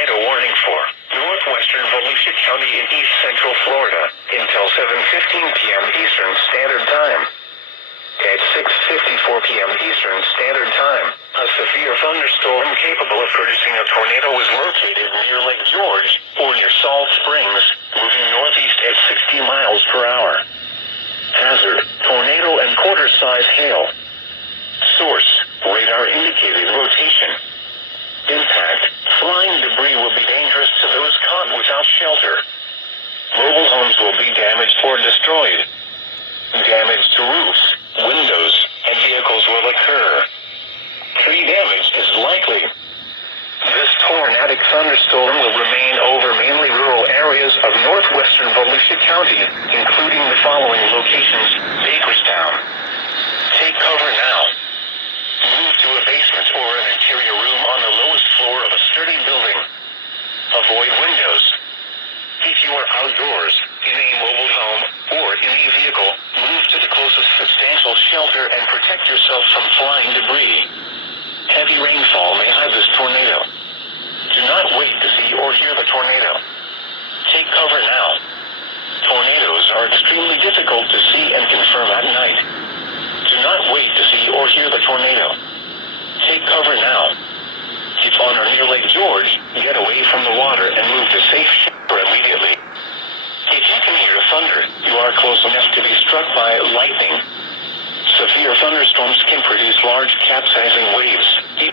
tornado warning for northwestern Volusia County in east central Florida until 7:15 p.m. Eastern Standard Time. At 6:54 p.m. Eastern Standard Time, a severe thunderstorm capable of producing a tornado was located near Lake George or near Salt Springs, moving northeast at 60 miles per hour. Hazard, tornado and quarter-size hail. Source, radar indicated rotation. Impact, flying debris will be dangerous to those caught without shelter. Mobile homes will be damaged or destroyed. Damage to roofs, windows, and vehicles will occur. Tree damage is likely. This tornadic thunderstorm will remain over mainly rural areas of northwestern Volusia County, including the following locations: Bakerstown. Take cover now. Move to a basement or an interior room on the lowest floor of a sturdy building. Avoid windows. If you are outdoors, in a mobile home, or in a vehicle, move to the closest substantial shelter and protect yourself from flying debris. Heavy rainfall may hide this tornado. Do not wait to see or hear the tornado. Take cover now. Tornadoes are extremely difficult to see and confirm at night. Do not wait to see or hear the tornado. Take cover now. If on or near Lake George, get away from the water and move to safe shelter immediately. If you can hear thunder, you are close enough to be struck by lightning. Severe thunderstorms can produce large capsizing waves. If